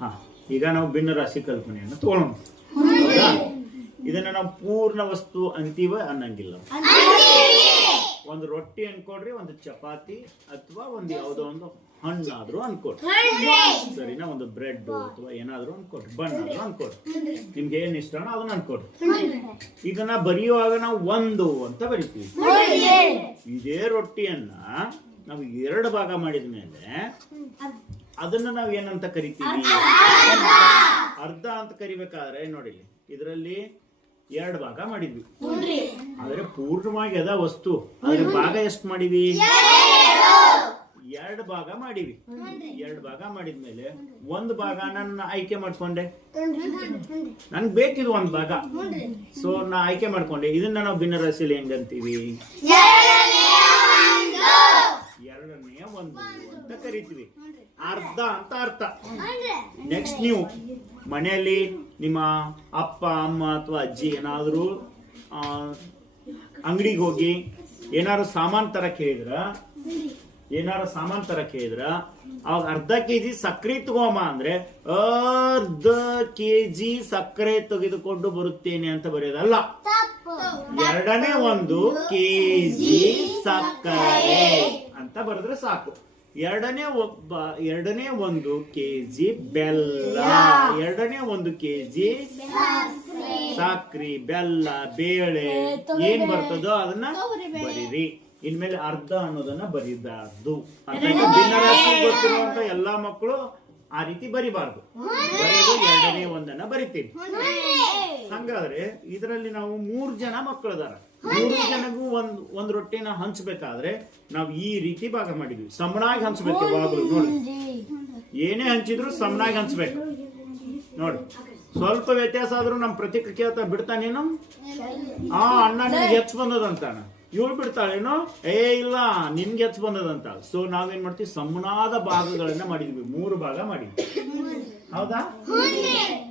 ಹಾ ಈಗ ನಾವು ಭಿನ್ನ ರಾಶಿ ಕಲ್ಪನೆಯನ್ನು ತಗೊಳ್ಳೋಣ ಹೌದಾ? ಇದನ್ನ ನಾವು ಪೂರ್ಣ ವಸ್ತು ಅಂತೀವ ಅನ್ನಂಗಿಲ್ಲ. ಒಂದು ರೊಟ್ಟಿ ಅನ್ಕೊಡ್ರಿ ಒಂದು ಚಪಾತಿ ಅಥವಾ ಒಂದು ಯಾವುದೋ ಒಂದು ಹಣ್ಣಾದ್ರೂ ಅನ್ಕೊಡ್ರಿ ಸರಿನಾ? ಒಂದು ಬ್ರೆಡ್ ಅಥವಾ ಏನಾದ್ರೂ ಅನ್ಕೊಡ್ರಿ ಬಣ್ಣಾದ್ರೂ ಅನ್ಕೊಡ್ರಿ ನಿಮ್ಗೆ ಏನ್ ಇಷ್ಟನೋ ಅದನ್ನ ಅನ್ಕೊಡ್ರಿ ಇದನ್ನ ಬರೆಯುವಾಗ ನಾವು ಒಂದು ಅಂತ ಬರಿತೀವಿ. ಇದೇ ರೊಟ್ಟಿಯನ್ನ ನಾವು ಎರಡು ಭಾಗ ಮಾಡಿದ ಮೇಲೆ ಅದನ್ನ ನಾವು ಏನಂತ ಕರಿತೀವಿ? ಅರ್ಧ. ಅಂತ ಕರಿಬೇಕಾದ್ರೆ ನೋಡಿ ಇದರಲ್ಲಿ ಎರಡು ಭಾಗ ಮಾಡಿದ್ವಿ. ಆದ್ರೆ ಪೂರ್ಣವಾಗಿ ಅದ ವಸ್ತು. ಅದ್ರ ಭಾಗ ಎಷ್ಟು ಮಾಡಿವಿ ಎರಡು. ಭಾಗ ಮಾಡಿವಿ ಎರಡು ಭಾಗ ಮಾಡಿದ್ಮೇಲೆ ಒಂದು ಭಾಗ ನನ್ನ ಆಯ್ಕೆ ಮಾಡ್ಕೊಂಡೆ. ನನ್ಗೆ ಬೇಕಿದ್ ಒಂದು ಭಾಗ. ಸೊ ನಾ ಆಯ್ಕೆ ಮಾಡ್ಕೊಂಡೆ. ಇದನ್ನ ನಾವು ಭಿನ್ನ ರಾಶಿಯಲ್ಲಿ ಹೆಂಗಂತೀವಿ ಎರಡನೇ ಒಂದು ಅಂತ ಕರಿತೀವಿ. ಅರ್ಧ ಅಂತ ಅರ್ಥ. ನೆಕ್ಸ್ಟ್ ನೀವು ಮನೆಯಲ್ಲಿ ನಿಮ್ಮ ಅಪ್ಪ ಅಮ್ಮ ಅಥವಾ ಅಜ್ಜಿ ಏನಾದರೂ ಅಂಗಡಿಗೆ ಹೋಗಿ ಏನಾರು ಸಾಮಾನು ತರ ಕೇಳಿದ್ರ? ಏನಾರು ಸಾಮಾನ್ ತರ ಕೇಳಿದ್ರ? ಅವಾಗ ಅರ್ಧ ಕೆ ಜಿ ಸಕ್ಕರೆ ತಗೋಮ ಅಂದ್ರೆ ಅರ್ಧ ಕೆ ಜಿ ಸಕ್ಕರೆ ತೆಗೆದುಕೊಂಡು ಬರುತ್ತೇನೆ ಅಂತ ಬರೆಯೋದಲ್ಲ. ಎರಡನೇ ಒಂದು ಕೆ ಜಿ ಸಕ್ಕರೆ. ಅಂತ ಬರೆದ್ರೆ ಸಾಕು. ಎರಡನೇ ಒಬ್ಬ ಎರಡನೇ ಒಂದು ಕೆಜಿ ಬೆಲ್ಲ. ಎರಡನೇ ಒಂದು ಕೆಜಿ ಸಾಕ್ರಿ ಬೆಲ್ಲ ಬೇಳೆ. ಏನ್ ಬರ್ತದೋ ಅದನ್ನ ಬರೀರಿ. ಇನ್ಮೇಲೆ ಅರ್ಧ ಅನ್ನೋದನ್ನ ಬರೀಬಾರ್ದು ಗೊತ್ತಿರುವಂತ ಎಲ್ಲಾ ಮಕ್ಕಳು ಆ ರೀತಿ ಬರಿಬಾರ್ದು. ಬರಿದು ಎರಡನೇ ಒಂದನ್ನ ಬರಿತೀವಿ ಹಂಗಾದ್ರೆ ಇದರಲ್ಲಿ ನಾವು ಮೂರ್ ಜನ ಮಕ್ಕಳು ಅದಾರ ಮೂರು ಜನಗೂ ಒಂದ್ ಒಂದ್ ರೊಟ್ಟಿನ ಹಂಚಬೇಕಾದ್ರೆ ನಾವು ಈ ರೀತಿ ಭಾಗ ಮಾಡಿದ್ವಿ. ಸಮನಾಗಿ ಹಂಚಬೇಕು ಯಾವಾಗಲೂ ನೋಡಿ. ಏನೇ ಹಂಚಿದ್ರು ಸಮನಾಗಿ ಹಂಚ್ಬೇಕು. ನೋಡಿ. ಸ್ವಲ್ಪ ವ್ಯತ್ಯಾಸ ಆದ್ರೂ ನಮ್ ಪ್ರತಿಕ್ರಿಯೆ ಬಿಡ್ತಾನೇನು? ಆ ಅಣ್ಣ ನಿಮ್ಗೆ ಹೆಚ್ಚು ಬಂದದಂತಾನ. ಇವಳು ಬಿಡ್ತಾಳೇನೋ? ಏ, ಇಲ್ಲ, ನಿನ್ಗೆ ಹೆಚ್ಚು ಬಂದದಂತ. ಸೊ ನಾವೇನ್ ಮಾಡ್ತೀವಿ? ಸಮನಾದ ಭಾಗಗಳನ್ನ ಮಾಡಿದ್ವಿ. ಮೂರು ಭಾಗ ಮಾಡಿದ್ವಿ ಹೌದಾ?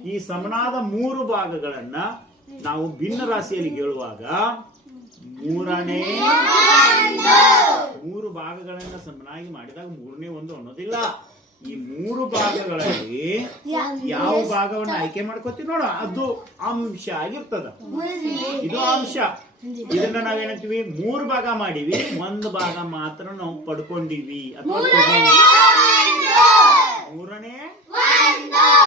ಈ ಸಮನಾದ ಮೂರು ಭಾಗಗಳನ್ನ ನಾವು ಭಿನ್ನ ರಾಶಿಯಲ್ಲಿ ಹೇಳುವಾಗ ಮೂರನೇ ಮೂರು ಭಾಗಗಳನ್ನ ಸಮನಾಗಿ ಮಾಡಿದಾಗ ಮೂರನೇ ಒಂದು ಅನ್ನೋದಿಲ್ಲ. ಈ ಮೂರು ಭಾಗಗಳಲ್ಲಿ ಯಾವ ಭಾಗವನ್ನು ಆಯ್ಕೆ ಮಾಡ್ಕೋತೀವಿ ನೋಡ? ಅದು ಅಂಶ ಆಗಿರ್ತದ. ಇದು ಅಂಶ. ಇದನ್ನ ನಾವೇನಂತೀವಿ? ಮೂರು ಭಾಗ ಮಾಡಿವಿ. ಒಂದ್ ಭಾಗ ಮಾತ್ರ ನಾವು ಪಡ್ಕೊಂಡಿವಿ. ಅಥವಾ ಮೂರನೇ